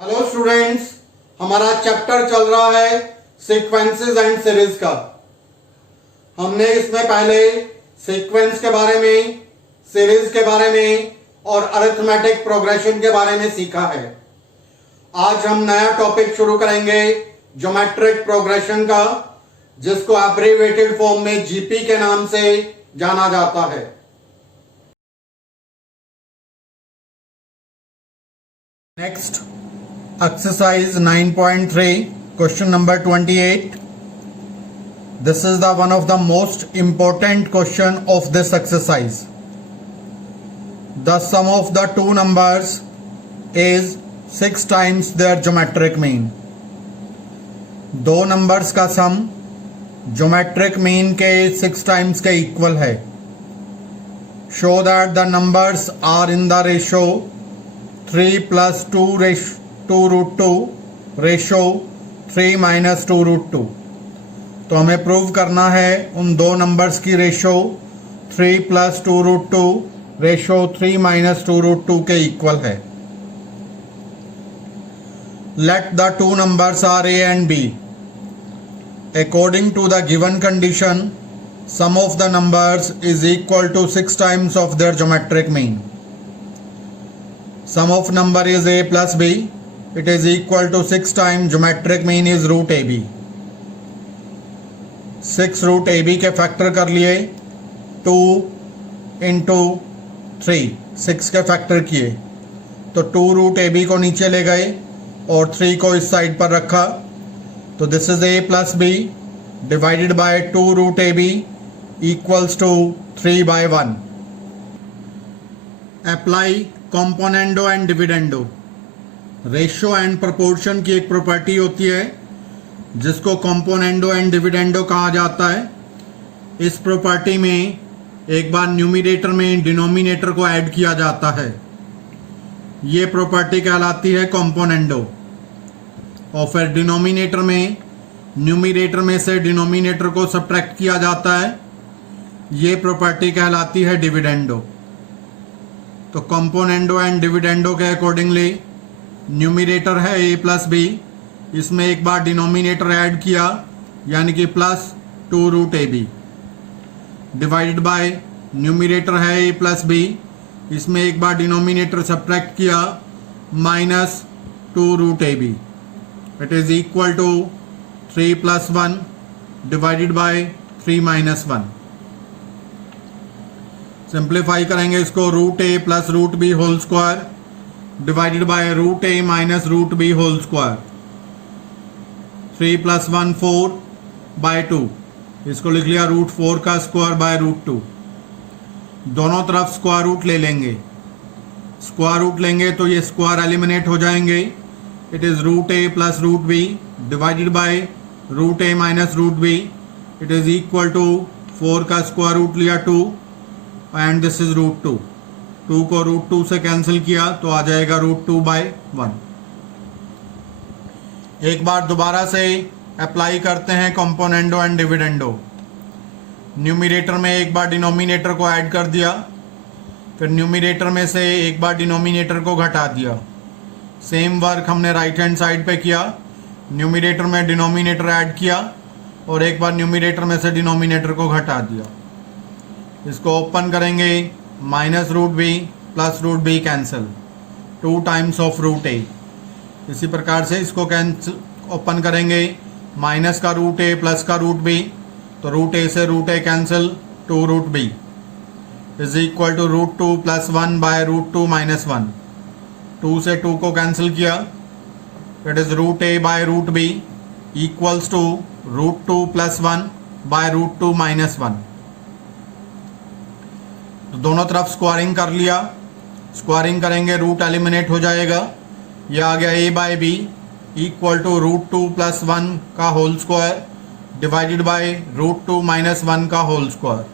Hello students, हमारा chapter चल रहा है सीक्वेंसेस एंड सीरीज का। हमने इसमें पहले सीक्वेंस के बारे में, सीरीज के बारे में और अरिथमेटिक प्रोग्रेशन के बारे में सीखा है। आज हम नया टॉपिक शुरू करेंगे ज्योमेट्रिक प्रोग्रेशन का, जिसको एब्रिविएटेड फॉर्म में जीपी के नाम से जाना जाता है। Next exercise 9.3 question number 28. This is the one of the most important question of this exercise. The sum of the two numbers is 6 times their geometric mean. दो नंबर्स का सम geometric mean के 6 times के equal है। Show that the numbers are in the ratio 3 + 2 root 2 ratio 3 - 2 root 2। तो हमें prove करना है उन दो नंबर्स की रेशो 3 + 2 रूट 2 रेशो 3 - 2 रूट 2 के इक्वल है। Let the two numbers are a and b. According to the given condition, sum of the numbers is equal to 6 times of their geometric mean. Sum of number is a plus b. It is equal to 6 times geometric mean is root ab. 6 root ab के factor कर लिए, 2 × 3 6 के factor किए, तो 2 root ab को नीचे ले गए और 3 को इस साइड पर रखा। तो this is a plus b divided by 2 root ab equals to 3/1। Apply componendo and dividendo. Ratio and proportion की एक प्रॉपर्टी होती है जिसको कॉम्पोनेंडो एंड डिविडेंडो कहा जाता है। इस प्रॉपर्टी में एक बार न्यूमरेटर में डिनोमिनेटर को ऐड किया जाता है। ये प्रॉपर्टी कहलाती है कॉम्पोनेंडो। और फिर डिनोमिनेटर में न्यूमरेटर में से डिनोमिनेटर को सब्ट्रैक्ट किया जाता है। ये प्रॉपर्टी कहलाती है डिविडेंडो। तो कॉम्पोनेंडो एंड डिविडेंडो के अकॉर्डिंगली न्यूमरेटर है a + b, इसमें एक बार डिनोमिनेटर ऐड किया यानी कि +2 root ab, divided by numerator है a + b, इसमें एक बार डिनोमिनेटर सब्ट्रैक्ट किया -2 root ab। It is equal to 3 + 1 divided by 3 - 1। Simplify करेंगे इसको, root a + root b whole square divided by root a - root b whole square. 3 + 1 4/2, इसको लिख लिया √4 का स्क्वायर बाय √2। दोनों तरफ स्क्वायर रूट ले लेंगे। स्क्वायर रूट लेंगे तो ये स्क्वायर एलिमिनेट हो जाएंगे। It is root a + root b divided by root a - root b। It is equal to 4 का स्क्वायर रूट लिया 2 एंड दिस इज √2। 2 को √2 से कैंसिल किया तो आ जाएगा √2/1। एक बार दोबारा से अप्लाई करते हैं कॉम्पोनेंडो एंड डिविडेंडो। न्यूमरेटर में एक बार डिनोमिनेटर को ऐड कर दिया, फिर न्यूमरेटर में से एक बार डिनोमिनेटर को घटा दिया। सेम वर्क हमने राइट हैंड साइड पे किया। न्यूमरेटर में डिनोमिनेटर ऐड किया और एक बार न्यूमरेटर में से डिनोमिनेटर को घटा दिया। इसको ओपन करेंगे, -√b + √b cancel, 2 times of root a। इसी प्रकार से इसको कैंसिल ओपन करेंगे, माइनस का रूट a प्लस का रूट b, तो रूट a से root a cancel, 2 root b is equal to √2 + 1 by √2 - 1। 2 से 2 को कैंसिल किया, it is root a by root b equals to √2 + 1 by √2 - 1। तो दोनों तरफ स्क्वायरिंग कर लिया। स्क्वायरिंग करेंगे, रूट एलिमिनेट हो जाएगा। यह आ गया a/b इक्वल टू √2 + 1 का होल स्क्वायर डिवाइडेड बाय √2 - 1 का होल स्क्वायर।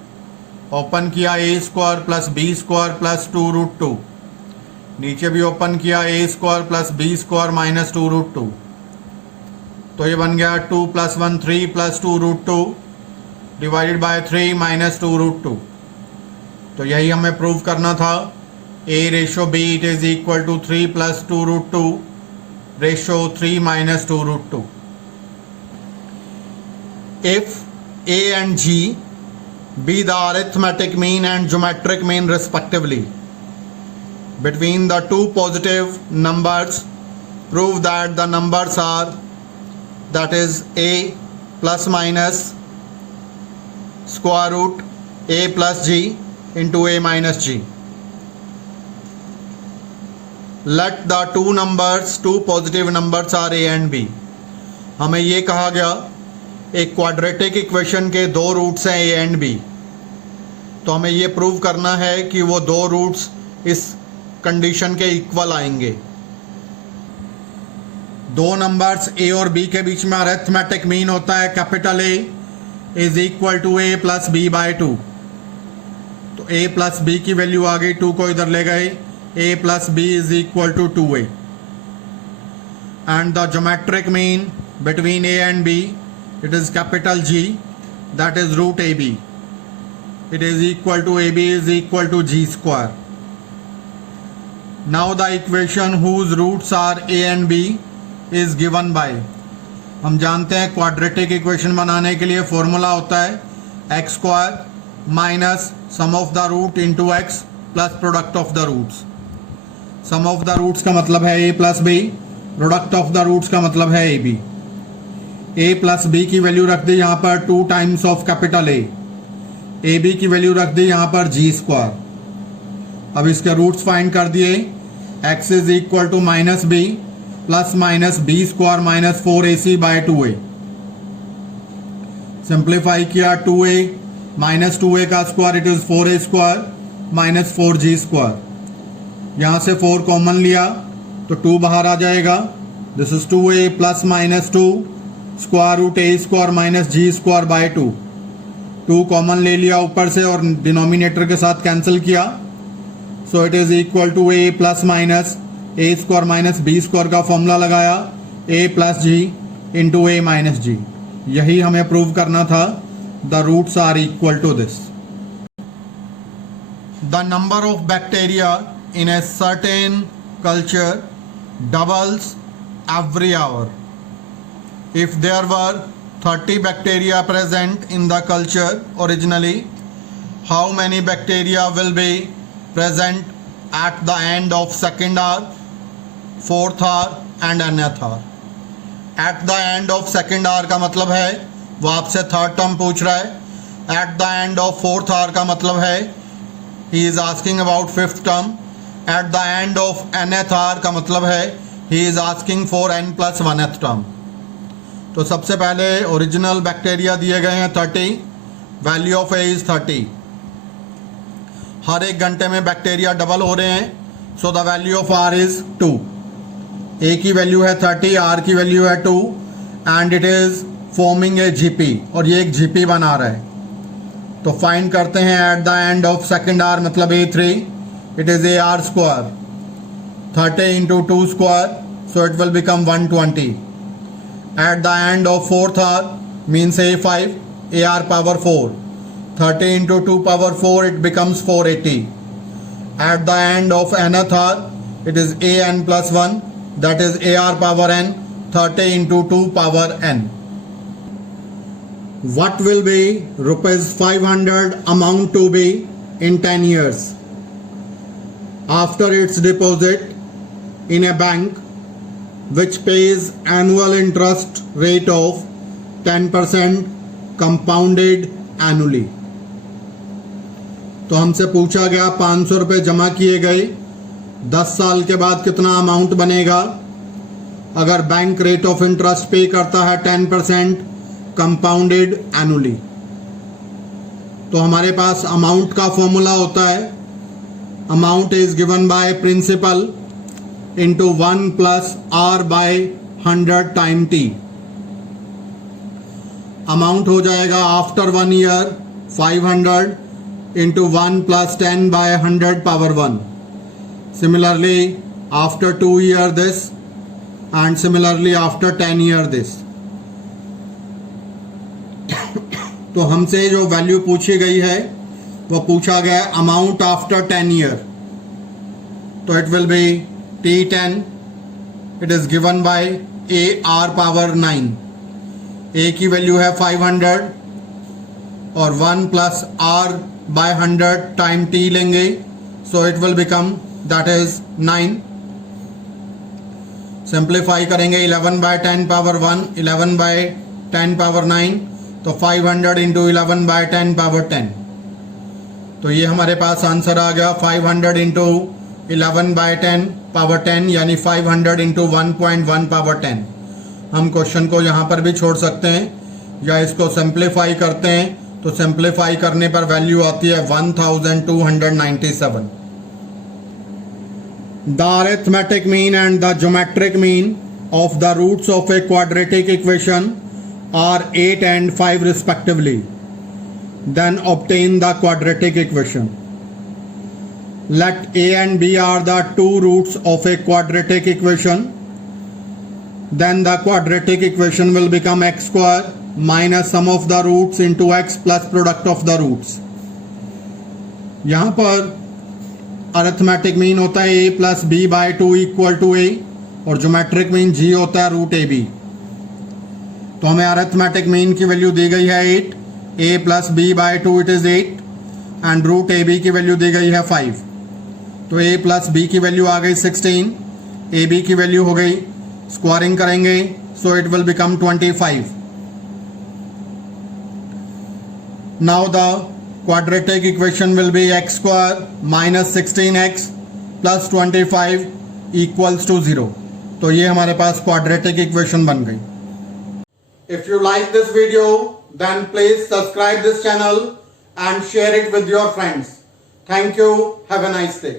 ओपन किया a² + b² + 2 √2। नीचे भी ओपन किया a² + b² - 2 √2। तो ये बन गया 2 + 1 3 + 2 √2 डिवाइडेड बाय 3 - 2 √2। तो यही हमें प्रूव करना था। a/b it is equal to 3 + 2 √2 ratio 3 minus 2 root 2. If A and G be the arithmetic mean and geometric mean respectively between the two positive numbers, prove that the numbers are, that is A plus minus square root A plus G into A minus G. Let the two positive numbers are A and B. हमें ये कहा गया एक quadratic equation के दो roots हैं A and B, तो हमें ये प्रूव करना है कि वो दो रूट्स इस कंडीशन के इक्वल आएंगे। दो नंबर्स A और B के बीच में अरिथमेटिक मीन होता है capital A is equal to A plus B by 2। तो A प्लस B की वैल्यू आ गई, 2 को इधर ले गए, A plus B is equal to 2A। And the geometric mean between A and B, it is capital G, that is root AB. It is equal to AB is equal to G square. Now the equation whose roots are A and B is given by, हम जानते हैं quadratic equation बनाने के लिए formula होता है x square minus sum of the root into x plus product of the roots. Sum of the roots का मतलब है A plus B, product of the roots का मतलब है AB। A प्लस B की वैल्यू रख दी यहाँ पर 2 times of capital A, AB की वैल्यू रख दी यहाँ पर G स्क्वायर। अब इसके रूट्स फाइंड कर दिए, x is equal to minus B plus minus B square minus 4AC by 2A। Simplify किया, 2A माइनस 2A का square it is 4A square minus 4G square. यहाँ से 4 कॉमन लिया तो 2 बाहर आ जाएगा, this is 2A plus minus 2 square root A square minus G square by 2। 2 common ले लिया ऊपर से और डिनोमिनेटर के साथ कैंसिल किया, so it is equal to A plus minus A square minus B square का फॉर्मूला लगाया, A plus G into A minus G। यही हमें प्रूव करना था, the roots are equal to this. The number of bacteria in a certain culture doubles every hour. If there were 30 bacteria present in the culture originally, how many bacteria will be present at the end of second hour, fourth hour and nth hour? At the end of second hour का मतलब है वो आपसे third term पूछ रहा है। At the end of fourth hour का मतलब है he is asking about fifth term। At the end of nth hour का मतलब है he is asking for n plus 1th term। तो सबसे पहले ओरिजिनल बैक्टीरिया दिए गए हैं 30, वैल्यू ऑफ A इज 30। हर एक घंटे में बैक्टीरिया डबल हो रहे हैं, so the value of R is 2। A की वैल्यू है 30, R की वैल्यू है 2 and it is forming a GP, और ये एक GP बना रहा है। तो फाइंड करते हैं at the end of second r मतलब A3, it is AR square 30 into 2 square, so it will become 120। At the end of fourth hour means A5, AR power 4, 30 into 2 power 4 it becomes 480. At the end of nth hour it is AN plus 1, that is AR power n, 30 into 2 power n. What will be rupees 500 amount to be in 10 years after its deposit in a bank which pays annual interest rate of 10% compounded annually? तो हमसे पूछा गया 500 रुपये जमा किए गए, 10 साल के बाद कितना अमाउंट बनेगा अगर बैंक रेट ऑफ इंटरेस्ट पे करता है 10% कंपाउंडेड एनुअली। तो हमारे पास अमाउंट का फॉर्मूला होता है, amount is given by principal into 1 plus R by 100 time T। Amount हो जाएगा after 1 year 500 into 1 plus 10 by 100 power 1। Similarly after 2 year this and similarly after 10 year this। तो हमसे जो वैल्यू पूछी गई है वो पूछा गया अमाउंट आफ्टर 10 ईयर, तो it will be T10 it is given by A R power 9। A की वैल्यू है 500 और 1 plus R by 100 time T लेंगे, so it will become that is 9। Simplify करेंगे 11 बाय 10 पावर 1, 11 बाय 10 पावर 9, तो 500 into 11 bye 10 power 10। तो ये हमारे पास answer आ गया 500 इंटू 11 बाय 10 पावर 10, यानी 500 इंटू 1.1 पावर 10। हम क्वेश्चन को यहाँ पर भी छोड़ सकते हैं या इसको सिंप्लीफाई करते हैं, तो सिंप्लीफाई करने पर वैल्यू आती है 1297। The arithmetic mean and the geometric mean of the roots of a quadratic equation are 8 and 5 respectively. Then obtain the quadratic equation. Let a and b are the two roots of a quadratic equation. Then the quadratic equation will become x square minus sum of the roots into x plus product of the roots. यहाँ पर arithmetic mean होता है a plus b by 2 equal to a और geometric mean g होता है root a b. तो हमें arithmetic mean की वैल्यू दी गई है 8, a plus b by 2 it is 8 and root a b की वैल्यू दी गई है 5। तो a प्लस बी की वैल्यू आ गई 16, ए बी की वैल्यू हो गई, स्क्वायरिंग करेंगे सो it will become 25। Now the quadratic equation will be x square minus 16x plus 25 equals to 0। तो ये हमारे पास quadratic equation बन गई। If you like this video, then please subscribe this channel and share it with your friends. Thank you. Have a nice day.